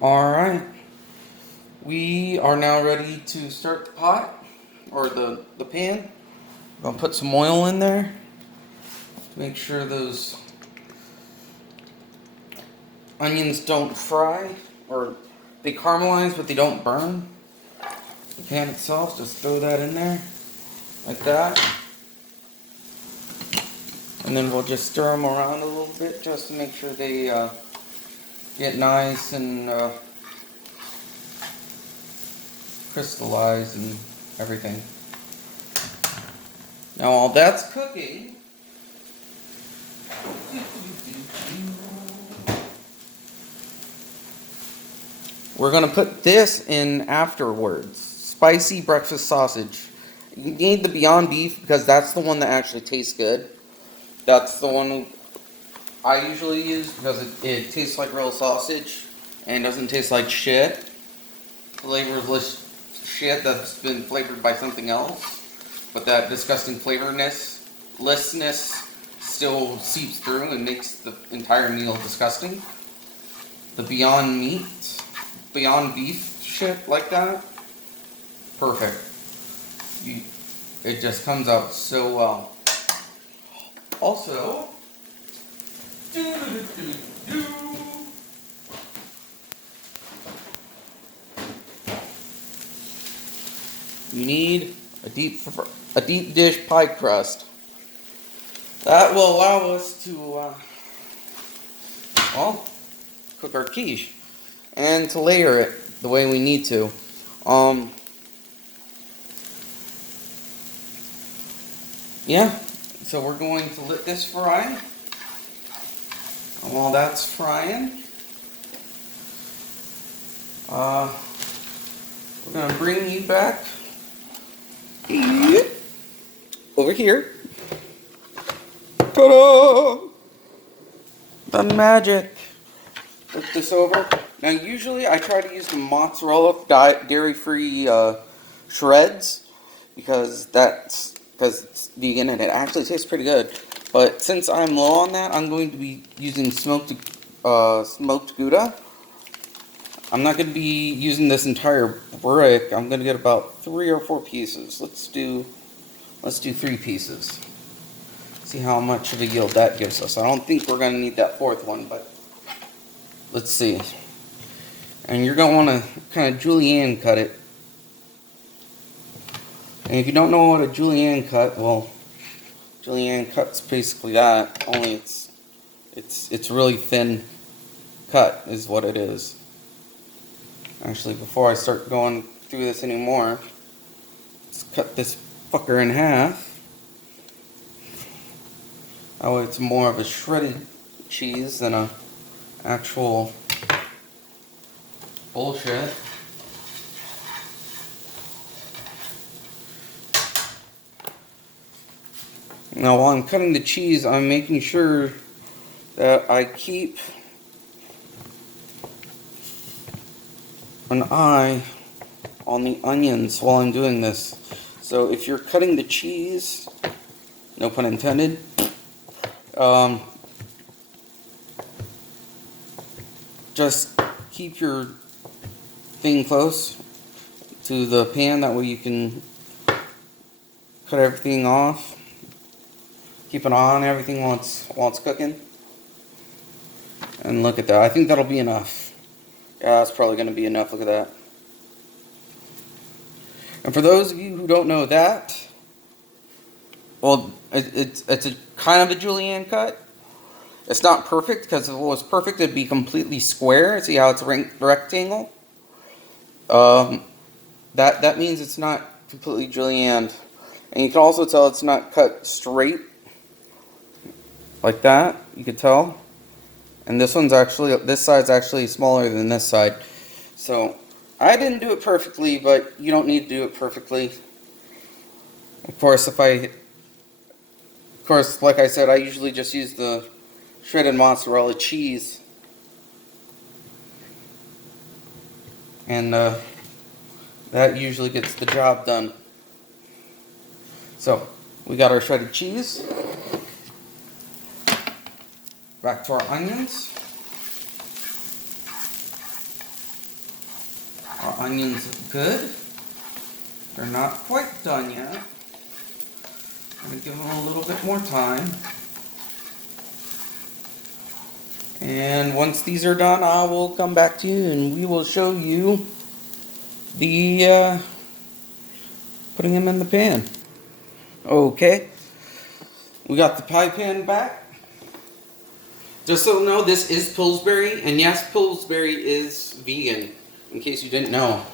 Alright, we are now ready to start the pot, or the pan. I'm gonna put some oil in there. Make sure those onions don't fry, or they caramelize but they don't burn. The pan itself, just throw that in there, like that. And then we'll just stir them around a little bit just to make sure they get nice and crystallized and everything. Now while that's cooking, we're gonna put this in afterwards. Spicy breakfast sausage. You need the Beyond Beef because that's the one that actually tastes good. That's the one I usually use because it tastes like real sausage and doesn't taste like shit. Flavorless shit that's been flavored by something else. But that disgusting flavorlessness still seeps through and makes the entire meal disgusting. The Beyond Beef shit like that, perfect. It just comes out so well. Also, you need a deep dish pie crust. That will allow us to, well, cook our quiche and to layer it the way we need to. Yeah, so we're going to let this fry. And while that's frying, we're going to bring you back over here. Ta-da! The magic. Flip this over. Now usually I try to use the mozzarella dairy-free shreds because it's vegan and it actually tastes pretty good. But since I'm low on that, I'm going to be using smoked Gouda. I'm not going to be using this entire brick. I'm going to get about 3 or 4 pieces. Let's do 3 pieces. See how much of a yield that gives us. I don't think we're going to need that 4th one, but let's see. And you're going to want to kind of julienne cut it. And if you don't know what a julienne cut, well, julienne cut's basically that, only it's really thin cut is what it is. Actually, before I start going through this anymore, let's cut this fucker in half. That way it's more of a shredded cheese than a actual bullshit. Now while I'm cutting the cheese, I'm making sure that I keep an eye on the onions while I'm doing this. So if you're cutting the cheese, no pun intended, just keep your thing close to the pan, that way you can cut everything off. Keep an eye on everything while it's cooking. And look at that. I think that'll be enough. Yeah, that's probably going to be enough. Look at that. And for those of you who don't know that, well, it's a kind of a julienne cut. It's not perfect, because if it was perfect, it'd be completely square. See how it's a rectangle? That means it's not completely julienne. And you can also tell it's not cut straight, like that. You can tell. And this side's actually smaller than this side. So, I didn't do it perfectly, but you don't need to do it perfectly. Of course, like I said, I usually just use the shredded mozzarella cheese. And that usually gets the job done. So, we got our shredded cheese. Back to our onions. onions look good. They're not quite done yet. I'm going to give them a little bit more time. And once these are done, I will come back to you and we will show you the putting them in the pan. Okay, we got the pie pan back. Just so you know, this is Pillsbury, and yes, Pillsbury is vegan, in case you didn't know.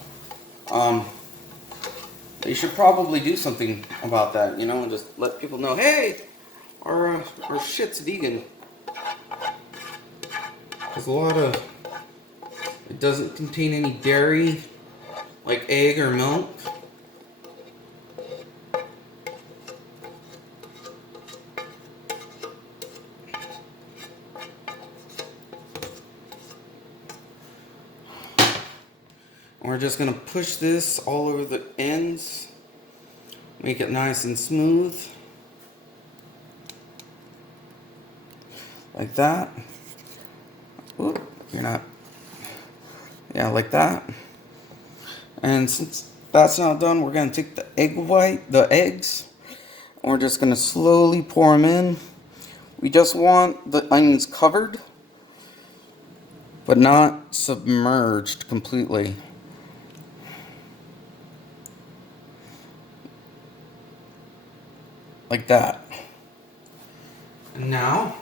They should probably do something about that, you know, and just let people know, hey, our shit's vegan. There's a lot of, it doesn't contain any dairy, like egg or milk. And we're just gonna push this all over the ends, make it nice and smooth. Like that. Oop, you're not. Yeah, like that. And since that's not done, we're gonna take the eggs, and we're just gonna slowly pour them in. We just want the onions covered, but not submerged completely. Like that. And now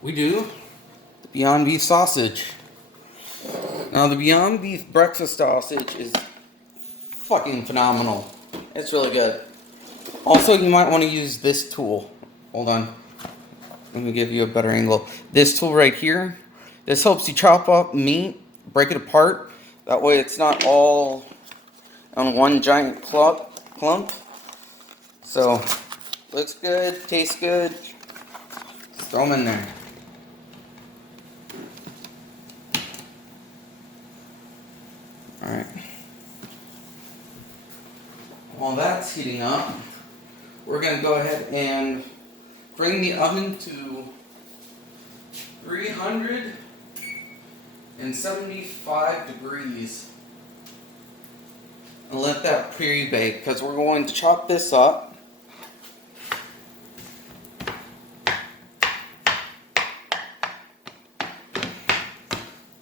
we do the Beyond Beef sausage. Now the Beyond Beef breakfast sausage is fucking phenomenal. It's really good. Also, you might want to use this tool. Hold on. Let me give you a better angle. This tool right here. This helps you chop up meat, break it apart. That way it's not all on one giant clump. So, looks good, tastes good. Throw them in there. Alright. While that's heating up, we're going to go ahead and bring the oven to 375 degrees. And let that pre-bake, because we're going to chop this up.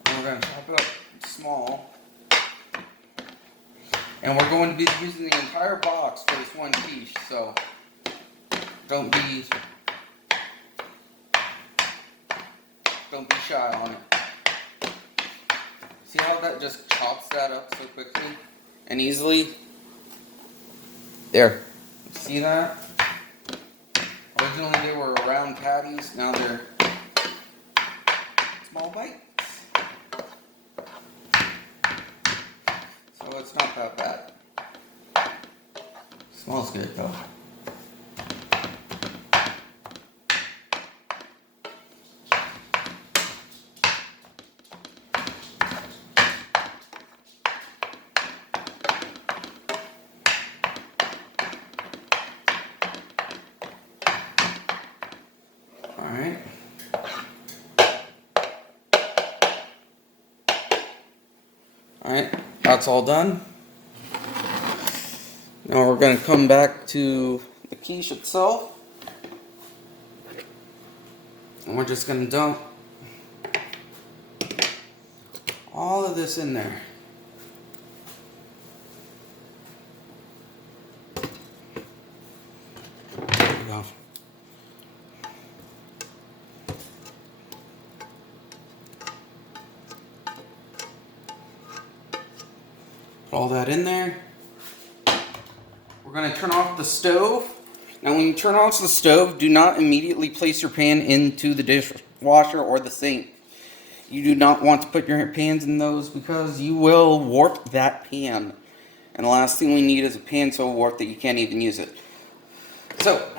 We're going to chop it up small. And we're going to be using the entire box for this one quiche, so don't be shy on it. See how that just chops that up so quickly and easily? There. See that? Originally they were round patties, now they're small bites. So it's not that bad. Smells good though. Alright. Alright, that's all done. Now we're going to come back to the quiche itself. And we're just going to dump all of this in there. There we go. Put all that in there. We're going to turn off the stove. Now when you turn off the stove, do not immediately place your pan into the dishwasher or the sink. You do not want to put your pans in those because you will warp that pan. And the last thing we need is a pan so warped that you can't even use it. So,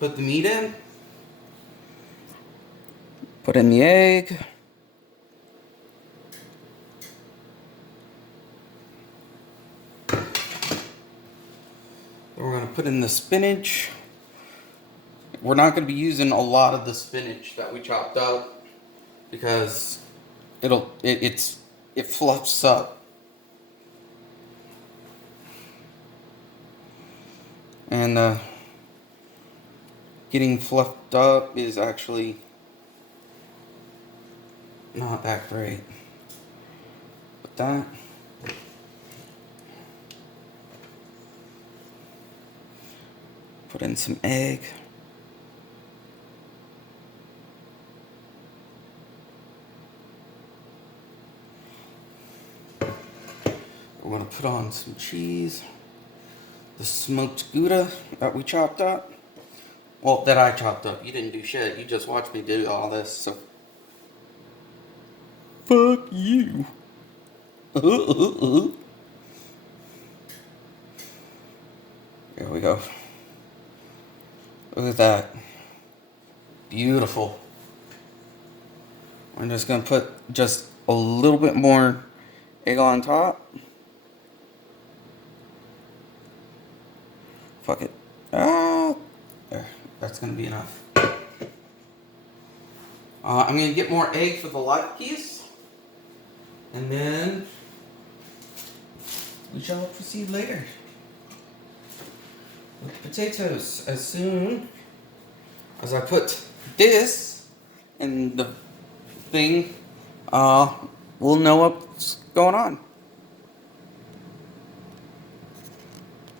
put the meat in. Put in the egg. We're going to put in the spinach. We're not going to be using a lot of the spinach that we chopped up because it's it fluffs up. And getting fluffed up is actually not that great. But that, put in some egg. We're gonna put on some cheese, the smoked Gouda that we chopped up. Well, that I chopped up. You didn't do shit. You just watched me do all this. So, fuck you. There we go. Look at that. Beautiful. I'm just gonna put just a little bit more egg on top. Fuck it. Ah, there. That's gonna be enough. I'm gonna get more egg for the latkes, and then we shall proceed later with potatoes. As soon as I put this in the thing, we'll know what's going on.